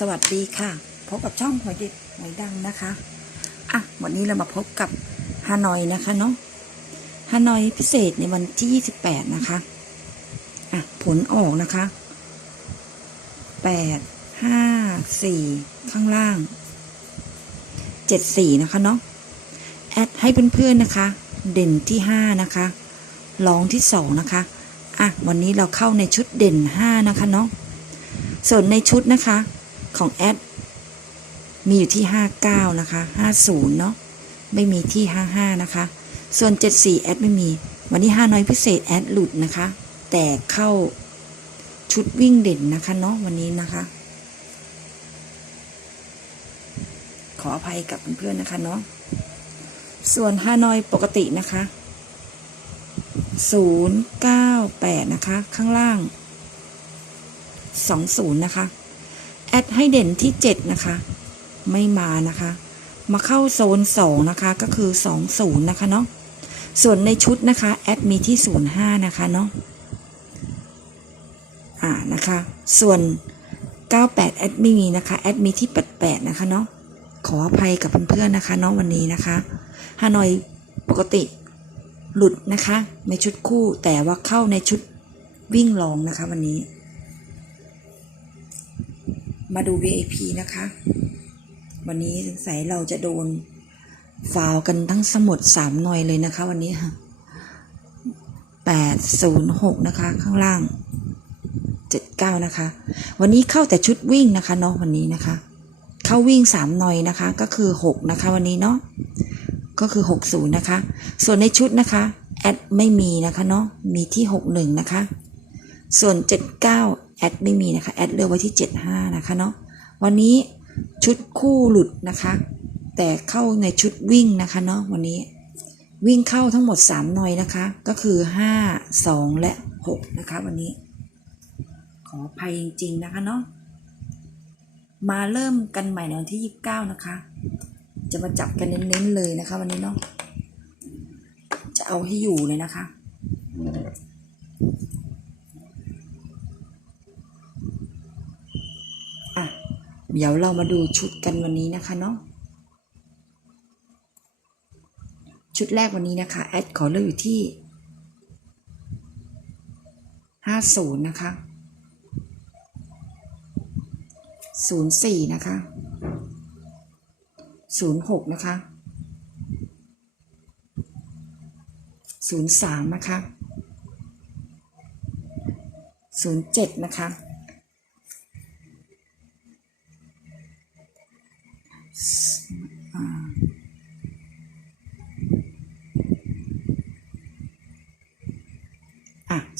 สวัสดีค่ะ พบกับช่องหอยเด็ดหอยดังนะคะ อะ วันนี้เรามาพบกับฮานอยนะคะเนาะ ฮานอยพิเศษในวันที่ 28 นะคะ อะ ผลออกนะคะ 8 5 4 ข้างล่าง 7 4 นะคะเนาะ แอดให้เพื่อนๆนะคะ เด่นที่ 5 นะคะรองที่ 2 นะคะ อะ วันนี้เราเข้าในชุดเด่น 5 นะคะเนาะส่วนในชุดนะคะ ของแอดมีอยู่ที่ 59 นะคะ 50 เนาะไม่มีที่ 55 นะคะ ส่วน 74 แอดไม่มี วันนี้ 5 น้อยพิเศษแอดหลุดนะคะ แต่เข้าชุดวิ่งเด่นนะคะเนาะวันนี้นะคะ ขออภัยกับเพื่อนๆนะคะเนาะ ส่วน 5 น้อยปกตินะคะ 098 นะคะ ข้างล่าง 20 นะคะ แอดให้เด่นที่ 7 นะคะ ไม่มานะคะ มาเข้าโซน 2 นะคะ ก็คือ 20 นะคะเนาะส่วนในชุดนะคะ แอดมีที่ 05 นะคะเนาะอ่านะคะ ส่วน 98 แอดไม่มีนะคะ แอดมีที่ 88 นะคะเนาะขออภัยกับเพื่อนๆนะคะเนาะวันนี้นะคะฮานอยปกติหลุดนะคะ ในชุดคู่แต่ว่าเข้าในชุดวิ่งลองนะคะวันนี้ มาดู VIP นะคะ วันนี้สงสัยเราจะโดนฟาวกันทั้งสมุดสามหน่วยเลยนะคะ วันนี้ค่ะแปดศูนย์หกนะคะ ข้างล่างเจ็ดเก้านะคะ วันนี้เข้าแต่ชุดวิ่งนะคะเนาะวันนี้นะคะ เข้าวิ่งสามหน่อยนะคะ ก็คือหกนะคะวันนี้เนาะก็คือหกศูนย์นะคะ ส่วนในชุดนะคะแอดไม่มีนะคะเนาะมีที่หกหนึ่งนะคะ ส่วน79แอ ดไม่มีนะคะแอดเลือกไว้ที่ 75 นะคะเนาะวันนี้ชุดคู่หลุดนะคะ แต่เข้าในชุดวิ่งนะคะเนาะวันนี้วิ่งเข้าทั้งหมด 3 หน่อยนะคะ ก็คือ 5 2 และ 6 นะคะ วันนี้ ขออภัยจริง ๆ นะคะเนาะมาเริ่มกันใหม่ในวันที่ 29 นะคะ จะมาจับกันเน้นๆเลยนะคะ วันนี้เนาะจะเอาให้อยู่เลยนะคะ เดี๋ยวเรามาดูชุดกันวันนี้นะคะเนาะชุดแรกวันนี้นะคะแอดขอเลือกอยู่ที่ห้าศูนย์นะคะศูนย์สี่นะคะศูนย์หกนะคะศูนย์สามนะคะศูนย์เจ็ดนะคะ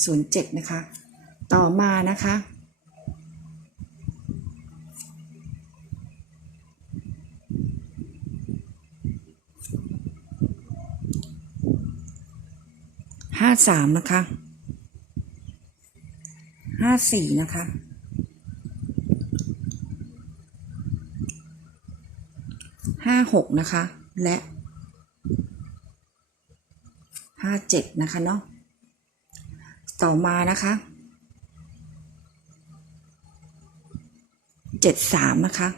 อะศูนย์เจ็ดนะคะ ต่อมานะคะ ห้าสามนะคะ ห้าสี่นะคะห้าหกนะคะ และห้าเจ็ดนะคะเนาะ ต่อมานะคะเจ็ดสามนะคะ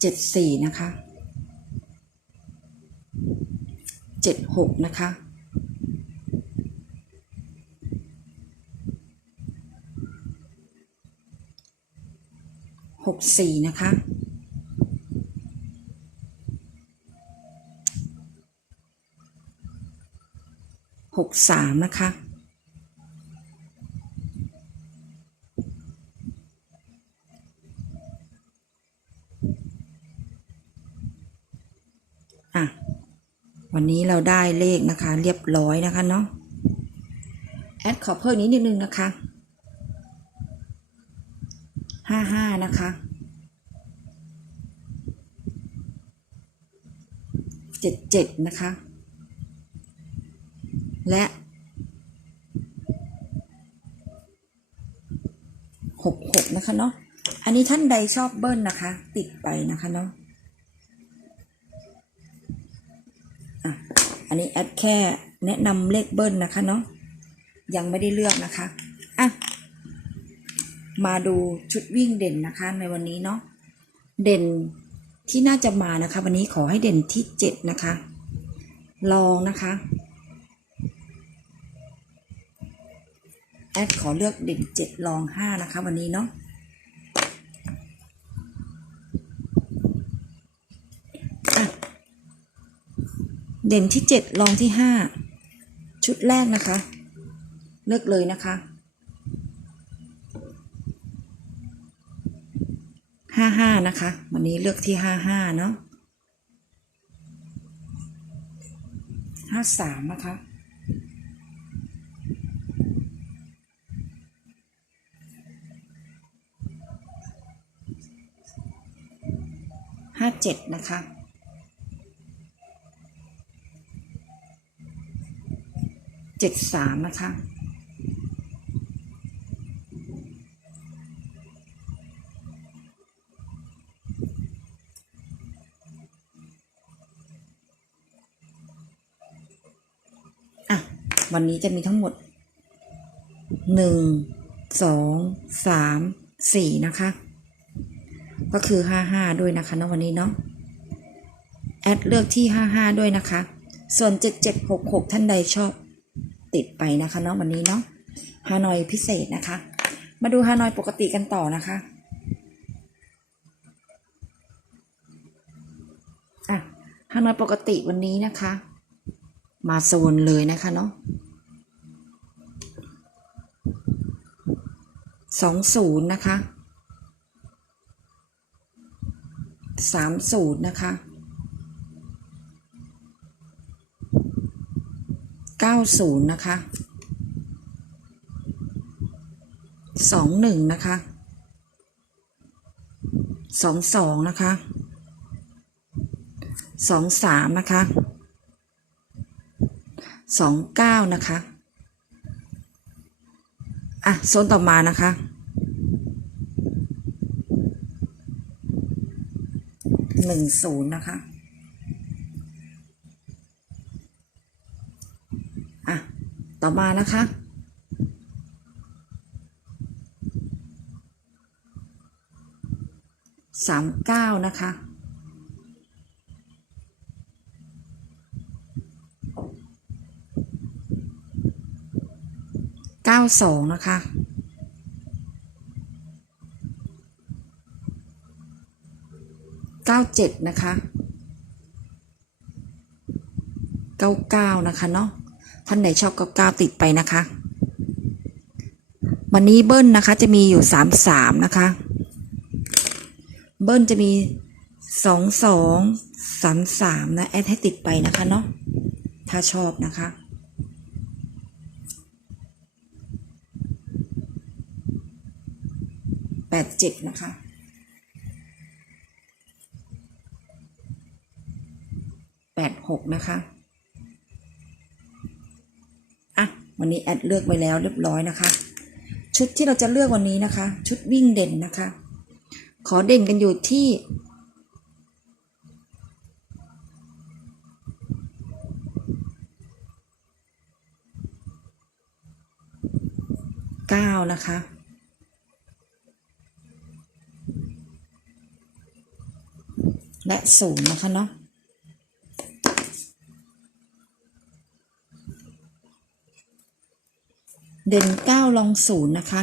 เจ็ดสี่นะคะเจ็ดหกนะคะหกสี่นะคะ หกสามนะคะ อะ วันนี้เราได้เลขนะคะ เรียบร้อยนะคะเนาะ แอดขอเพิ่มนิดนึงนะคะห้าห้านะคะเจ็ดเจ็ดนะคะ และ หกหกนะคะเนาะ อันนี้ท่านใดชอบเบิ้ลนะคะ ติดไปนะคะเนาะอะอันนี้แอดแค่แนะนำเลขเบิ้ลนะคะเนาะ ยังไม่ได้เลือกนะคะ อะ มาดูชุดวิ่งเด่นนะคะในวันนี้เนาะ เด่นที่น่าจะมานะคะ วันนี้ขอให้เด่นที่เจ็ดนะคะ ลองนะคะ แอดขอเลือกเด่นเจ็ดลองห้านะคะ วันนี้เนาะเด่นที่เจ็ดลองที่ห้าชุดแรกนะคะ เลือกเลยนะคะห้าห้านะคะ วันนี้เลือกที่ห้าห้าเนาะห้าสามนะคะ ห้าเจ็ดนะคะเจ็ดสามนะคะ อะ วันนี้จะมีทั้งหมดหนึ่งสองสามสี่นะคะ ก็คือห้าห้าด้วยนะคะเนาะวันนี้เนาะแอดเลือกที่ห้าห้าด้วยนะคะ ส่วนเจ็ดเจ็ดหกหกท่านใดชอบติดไปนะคะเนาะวันนี้เนาะฮานอยพิเศษนะคะ มาดูฮานอยปกติกันต่อนะคะอะฮานอยปกติวันนี้นะคะ มาโซนเลยนะคะเนาะสองศูนย์นะคะ สามศูนย์นะคะเก้าศูนย์นะคะสองหนึ่งนะคะสองสองนะคะสองสามนะคะสองเก้านะคะ อะโซนต่อมานะคะ หนึ่งศูนย์นะคะ อะ ต่อมานะคะ สามเก้านะคะ เก้าสองนะคะ เก้าเจ็ดนะคะเก้าเก้านะคะเนาะท่านไหนชอบเก้าเก้าติดไปนะคะ วันนี้เบิ้ลนะคะจะมีอยู่สามสามนะคะ เบิ้ลจะมีสองสองสามสามนะ แอดให้ติดไปนะคะเนาะถ้าชอบนะคะแปดเจ็ดนะคะ แปดหกนะคะ อะ วันนี้แอดเลือกไว้แล้วเรียบร้อยนะคะ ชุดที่เราจะเลือกวันนี้นะคะ ชุดวิ่งเด่นนะคะ ขอเด่นกันอยู่ที่เก้านะคะ และศูนย์นะคะเนาะ เด่นเก้าลองศูนย์นะคะ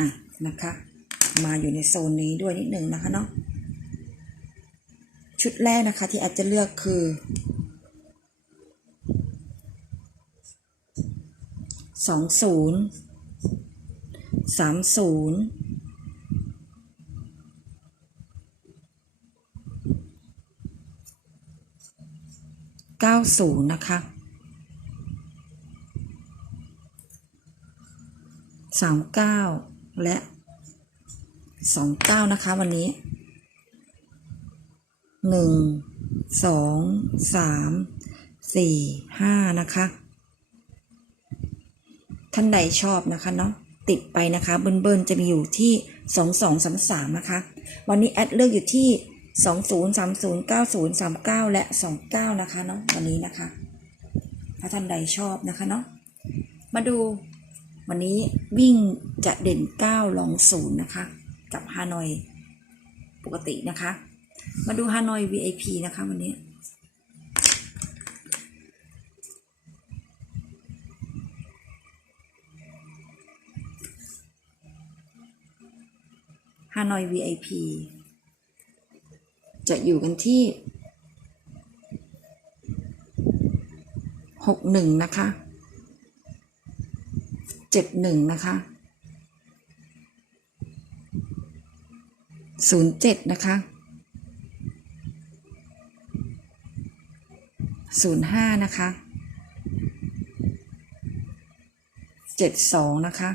อะ นะคะ มาอยู่ในโซนนี้ด้วยนิดหนึ่งนะคะเนาะ ชุดแรกนะคะที่อาจจะเลือกคือสองศูนย์สามศูนย์ เก้าศูนย์นะคะสามเก้าและสองเก้านะคะ วันนี้หนึ่งสองสามสี่ห้านะคะ ท่านใดชอบนะคะเนาะติดไปนะคะ เบิ้ลๆจะมีอยู่ที่สองสองสามสามนะคะ วันนี้แอดเลือกอยู่ที่ สองศูนย์สามศูนย์เก้าศูนย์สามเก้าและสองเก้านะคะเนาะวันนี้นะคะ ถ้าท่านใดชอบนะคะเนาะมาดูวันนี้วิ่งจะเด่นเก้าลองศูนย์นะคะ กับฮานอยปกตินะคะ มาดูฮานอย VIP นะคะวันนี้ฮานอย VIP จะอยู่กันที่หกหนึ่งนะคะเจ็ดหนึ่งนะคะศูนย์เจ็ดนะคะศูนย์ห้านะคะเจ็ดสองนะคะ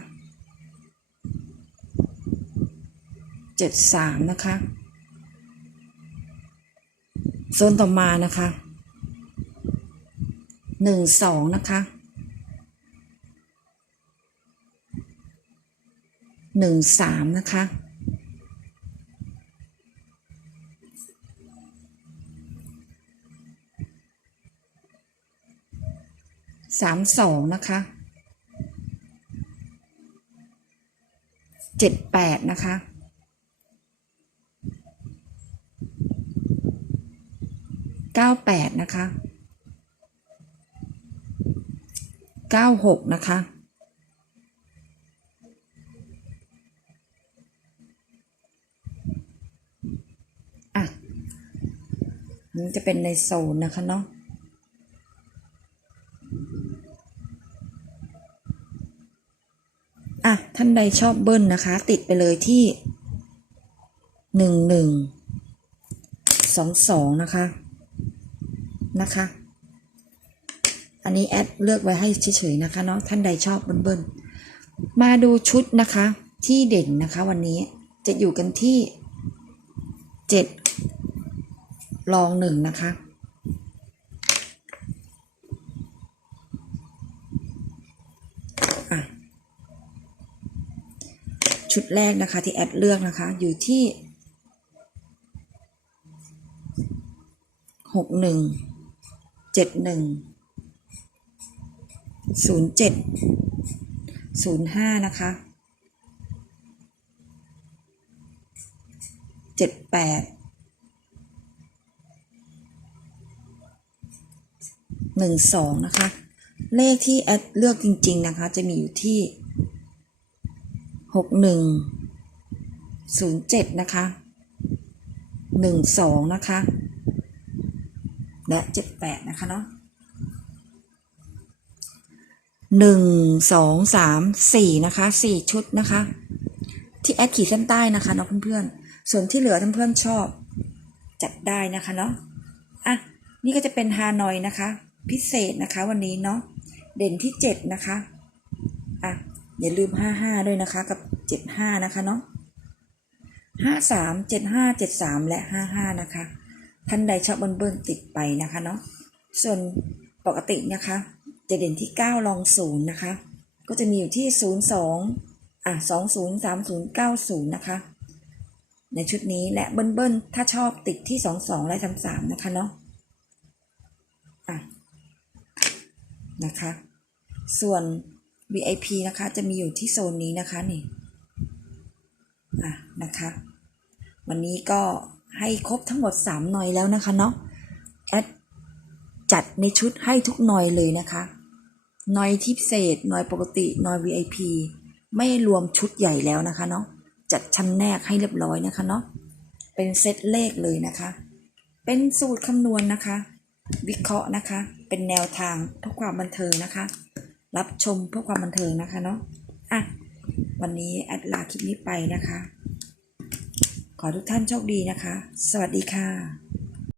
เจ็ดสามนะคะ โซนต่อมานะคะหนึ่งสองนะคะหนึ่งสามนะคะสามสองนะคะเจ็ดแปดนะคะ เก้าแปดนะคะเก้าหกนะคะอะนี่จะเป็นในโซนนะคะเนาะอะ ท่านใดชอบเบิ้ลนะคะ ติดไปเลยที่หนึ่งหนึ่งสองสองนะคะ นะคะ อันนี้แอดเลือกไว้ให้เฉยๆนะคะเนาะท่านใดชอบเบิ้ลๆมาดูชุดนะคะที่เด่นนะคะวันนี้จะอยู่กันที่เจ็ดลองหนึ่งนะคะอะชุดแรกนะคะที่แอดเลือกนะคะอยู่ที่หกหนึ่ง เจ็ดหนึ่งศูนย์เจ็ดศูนย์ห้านะคะเจ็ดแปดหนึ่งสองนะคะ เลขที่แอดเลือกจริง ๆ นะคะ จะมีอยู่ที่หกหนึ่งศูนย์เจ็ดนะคะหนึ่งสองนะคะ และเจ็ดแปดนะคะเนาะหนึ่งสองสามสี่นะคะสี่ชุดนะคะ ที่แอดขีดเส้นใต้นะคะเนาะเพื่อนๆส่วนที่เหลือเพื่อนๆชอบ จัดได้นะคะเนาะอะนี่ก็จะเป็นฮานอยนะคะ พิเศษนะคะวันนี้เนาะเด่นที่เจ็ดนะคะอะอย่าลืมห้าห้าด้วยนะคะกับเจ็ดห้านะคะเนาะห้าสามเจ็ดห้าเจ็ดสามและห้าห้านะคะ ท่านใดชอบเบิ้ลเบิ้ลติดไปนะคะเนาะส่วนปกตินะคะ จะเด่นที่ 9 ลองศูนย์นะคะ ก็จะมีอยู่ที่ 0 2 อะ 2 0 3 0 9 0 นะคะ ในชุดนี้และเบิ้ลเบิ้ลถ้าชอบติดที่ 2 2 และ 3 3 นะคะเนาะอะนะคะ ส่วน VIP นะคะจะมีอยู่ที่โซนนี้นะคะนี่อะนะคะ วันนี้ก็ ให้ครบทั้งหมด 3 หน่อยแล้วนะคะเนาะแอดจัดในชุดให้ทุกหน่อยเลยนะคะหน่อยที่พิเศษหน่อยปกติหน่อย VIP ไม่รวมชุดใหญ่แล้วนะคะเนาะจัดชั้นแนกให้เรียบร้อยนะคะเนาะเป็นเซตเลขเลยนะคะ เป็นสูตรคำนวณนะคะ วิเคราะห์นะคะ เป็นแนวทางเพื่อความบันเทิงนะคะ รับชมเพื่อความบันเทิงนะคะเนาะอะวันนี้แอดลาคลิปนี้ไปนะคะ ขอทุกท่านโชคดีนะคะ สวัสดีค่ะ